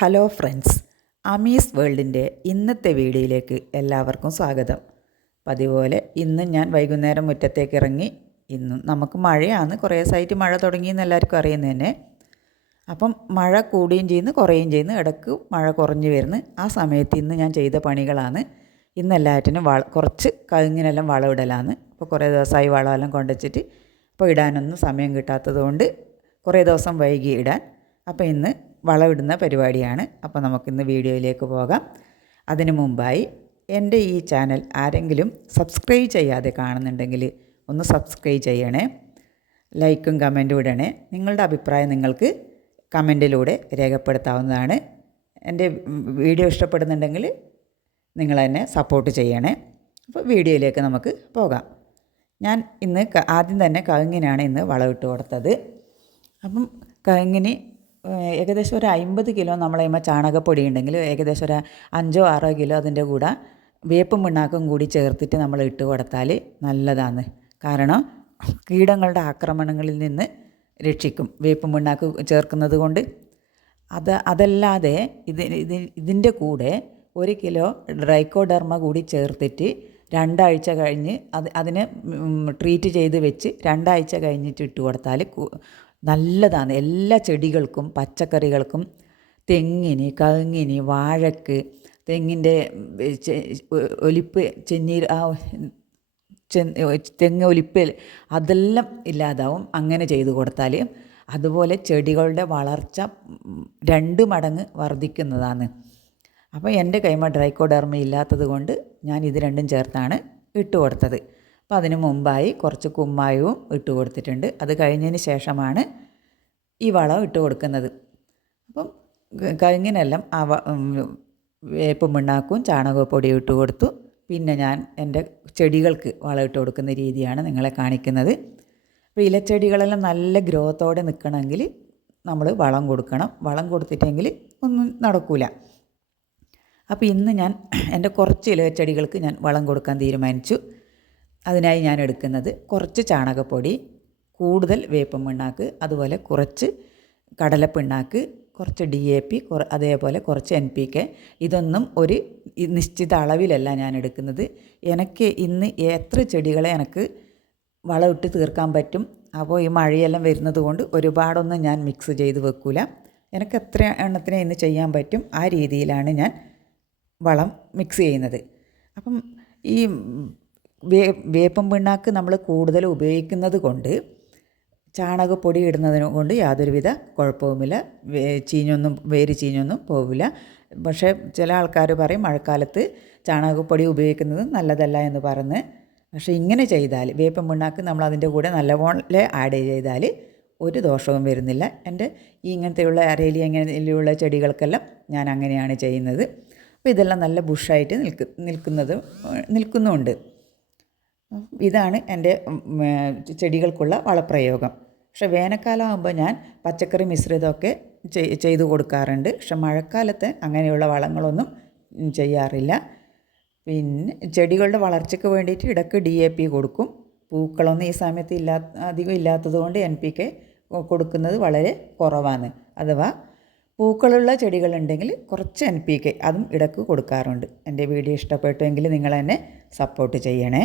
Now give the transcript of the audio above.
Hello friends അമീസ് വേൾഡിന്റെ ഇന്നത്തെ വീഡിയോയിലേക്ക് എല്ലാവർക്കും സ്വാഗതം. പതിപോലെ ഇന്ന് ഞാൻ വൈകുന്നേരം മുറ്റത്തേക്ക് ഇറങ്ങി ഇന്നും നമുക്ക് മഴയാണ്. കുറേ ദിവസമായിട്ട് മഴ തുടങ്ങിയെന്ന് എല്ലാവർക്കും അറിയുന്നത് തന്നെ അപ്പം മഴ കൂടുകയും ചെയ്യുന്നു കുറയുകയും ചെയ്യുന്നു. ഇടയ്ക്ക് മഴ കുറഞ്ഞു വരുന്നു. ആ സമയത്ത് ഇന്ന് ഞാൻ ചെയ്ത പണികളാണ്. ഇന്ന് എല്ലാറ്റിനും വള കുറച്ച് കഴുങ്ങിനെല്ലാം വളമിടലാണ്. അപ്പോൾ കുറേ ദിവസമായി വളമെല്ലാം കൊണ്ടുവച്ചിട്ട് അപ്പോൾ ഇടാനൊന്നും സമയം കിട്ടാത്തത് കൊണ്ട് കുറേ ദിവസം വൈകി ഇടാൻ. അപ്പോൾ ഇന്ന് വളമിടുന്ന പരിപാടിയാണ്. അപ്പോൾ നമുക്കിന്ന് വീഡിയോയിലേക്ക് പോകാം. അതിനു മുമ്പായി എന്റെ ഈ ചാനൽ ആരെങ്കിലും സബ്സ്ക്രൈബ് ചെയ്യാതെ കാണുന്നുണ്ടെങ്കിൽ ഒന്ന് സബ്സ്ക്രൈബ് ചെയ്യണേ. ലൈക്കും കമന്റും ഇടണേ. നിങ്ങളുടെ അഭിപ്രായം നിങ്ങൾക്ക് കമന്റിലൂടെ രേഖപ്പെടുത്താവുന്നതാണ്. എന്റെ വീഡിയോ ഇഷ്ടപ്പെടുന്നുണ്ടെങ്കിൽ നിങ്ങൾ എന്നെ സപ്പോർട്ട് ചെയ്യണേ. അപ്പോൾ വീഡിയോയിലേക്ക് നമുക്ക് പോകാം. ഞാൻ ഇന്ന് ആദ്യം തന്നെ കഴുങ്ങിനാണ് ഇന്ന് വളമിട്ട് കൊടുത്തത്. അപ്പം കഴുങ്ങിന് ഏഹ്, ഏകദേശം ഒരു അമ്പത് കിലോ നമ്മളതിമ്മ ചാണകപ്പൊടി ഉണ്ടെങ്കിൽ ഏകദേശം ഒരു അഞ്ചോ ആറോ കിലോ അതിന്റെ കൂടെ വേപ്പും പിണ്ണാക്കും കൂടി ചേർത്തിട്ട് നമ്മൾ ഇട്ട് കൊടുത്താൽ നല്ലതാണ്. കാരണം കീടങ്ങളുടെ ആക്രമണങ്ങളിൽ നിന്ന് രക്ഷിക്കും. വേപ്പും പിണ്ണാക്ക് ചേർക്കുന്നത് കൊണ്ട്. അത് അതല്ലാതെ ഇത് ഇത് ഇതിന്റെ കൂടെ ഒരു കിലോ ഡ്രൈക്കോഡർമ കൂടി ചേർത്തിട്ട് രണ്ടാഴ്ച കഴിഞ്ഞ് അത് അതിനെ ട്രീറ്റ് ചെയ്ത് വെച്ച് രണ്ടാഴ്ച കഴിഞ്ഞിട്ട് ഇട്ട് കൊടുത്താൽ നല്ലതാണ്. എല്ലാ ചെടികൾക്കും പച്ചക്കറികൾക്കും തെങ്ങിന് കവുങ്ങിന് വാഴക്ക് തെങ്ങിന്റെ ഒലിപ്പ് ചെന്നീർ ആ തെങ്ങ് ഒലിപ്പ് അതെല്ലാം ഇല്ലാതാവും. അങ്ങനെ ചെയ്തു കൊടുത്താൽ അതുപോലെ ചെടികളുടെ വളർച്ച രണ്ട് മടങ്ങ് വർദ്ധിക്കുന്നതാണ്. അപ്പോൾ എന്റെ കൈമ ഡ്രൈക്കോഡർമ ഇല്ലാത്തത് കൊണ്ട് ഞാൻ ഇത് രണ്ടും ചേർത്താണ് ഇട്ട് കൊടുത്തത്. അപ്പോൾ അതിന് മുമ്പായി കുറച്ച് കുമ്മായവും ഇട്ട് കൊടുത്തിട്ടുണ്ട്. അത് കഴിഞ്ഞതിന് ശേഷമാണ് ഈ വളം ഇട്ട് കൊടുക്കുന്നത്. അപ്പം കഴിഞ്ഞിനെല്ലാം ആ വേപ്പും പിണ്ണാക്കും ചാണകപ്പൊടിയും ഇട്ട് കൊടുത്തു. പിന്നെ ഞാൻ എന്റെ ചെടികൾക്ക് വളം ഇട്ട് കൊടുക്കുന്ന രീതിയാണ് നിങ്ങളെ കാണിക്കുന്നത്. അപ്പോൾ ഇലച്ചെടികളെല്ലാം നല്ല ഗ്രോത്തോടെ നിൽക്കണമെങ്കിൽ നമ്മൾ വളം കൊടുക്കണം. വളം കൊടുത്തിട്ടെങ്കിൽ ഒന്നും നടക്കില്ല അപ്പോൾ ഇന്ന് ഞാൻ എന്റെ കുറച്ച് ഇലച്ചെടികൾക്ക് ഞാൻ വളം കൊടുക്കാൻ തീരുമാനിച്ചു. അതിനായി ഞാൻ എടുക്കുന്നത് കുറച്ച് ചാണകപ്പൊടി കൂടുതൽ വേപ്പും പിണ്ണാക്ക് അതുപോലെ കുറച്ച് കടലപ്പിണ്ണാക്ക് കുറച്ച് ഡി എ പി അതേപോലെ കുറച്ച് എൻ പി കെ. ഇതൊന്നും ഒരു നിശ്ചിത അളവിലല്ല ഞാൻ എടുക്കുന്നത്. എനിക്ക് ഇന്ന് എത്ര ചെടികളെ എനിക്ക് വളമിട്ട് തീർക്കാൻ പറ്റും? അപ്പോൾ ഈ മഴയെല്ലാം വരുന്നത് കൊണ്ട് ഒരുപാടൊന്നും ഞാൻ മിക്സ് ചെയ്ത് വെക്കില്ല എനിക്ക് എത്ര എണ്ണത്തിനെ ഇന്ന് ചെയ്യാൻ പറ്റും? ആ രീതിയിലാണ് ഞാൻ വളം മിക്സ് ചെയ്യുന്നത്. അപ്പം ഈ വേ വേപ്പം പിണ്ണാക്ക് നമ്മൾ കൂടുതൽ ഉപയോഗിക്കുന്നത് കൊണ്ട് ചാണകപ്പൊടി ഇടുന്നതിന് കൊണ്ട് യാതൊരുവിധ കുഴപ്പവുമില്ല. വേ ചീഞ്ഞൊന്നും വേര് ചീഞ്ഞൊന്നും പോവില്ല. പക്ഷേ ചില ആൾക്കാർ പറയും മഴക്കാലത്ത് ചാണകപ്പൊടി ഉപയോഗിക്കുന്നത് നല്ലതല്ല എന്ന് പറഞ്ഞ്. പക്ഷേ ഇങ്ങനെ ചെയ്താൽ വേപ്പം പിണ്ണാക്ക് നമ്മൾ അതിന്റെ കൂടെ നല്ലപോലെ ആഡ് ചെയ്താൽ ഒരു ദോഷവും വരുന്നില്ല. എന്റെ ഈ ഇങ്ങനത്തെയുള്ള അരയിലി അങ്ങനെയുള്ള ചെടികൾക്കെല്ലാം ഞാൻ അങ്ങനെയാണ് ചെയ്യുന്നത്. അപ്പോൾ ഇതെല്ലാം നല്ല ബുഷായിട്ട് നിൽക്ക് നിൽക്കുന്നത് നിൽക്കുന്നുമുണ്ട് ഇതാണ് എന്റെ ചെടികൾക്കുള്ള വളപ്രയോഗം. പക്ഷേ വേനൽക്കാലം ആകുമ്പോൾ ഞാൻ പച്ചക്കറി മിശ്രിതമൊക്കെ ചെയ്തു കൊടുക്കാറുണ്ട്. പക്ഷെ മഴക്കാലത്ത് അങ്ങനെയുള്ള വളങ്ങളൊന്നും ചെയ്യാറില്ല. പിന്നെ ചെടികളുടെ വളർച്ചയ്ക്ക് വേണ്ടിയിട്ട് ഇടയ്ക്ക് ഡി എ പി കൊടുക്കും. പൂക്കളൊന്നും ഈ സമയത്ത് ഇല്ലാ അധികം ഇല്ലാത്തതുകൊണ്ട് എൻ പി കെ കൊടുക്കുന്നത് വളരെ കുറവാണ്. അഥവാ പൂക്കളുള്ള ചെടികളുണ്ടെങ്കിൽ കുറച്ച് എൻ പി കെ അതും ഇടയ്ക്ക് കൊടുക്കാറുണ്ട്. എന്റെ വീഡിയോ ഇഷ്ടപ്പെട്ടുവെങ്കിൽ നിങ്ങൾ എന്നെ സപ്പോർട്ട് ചെയ്യണേ.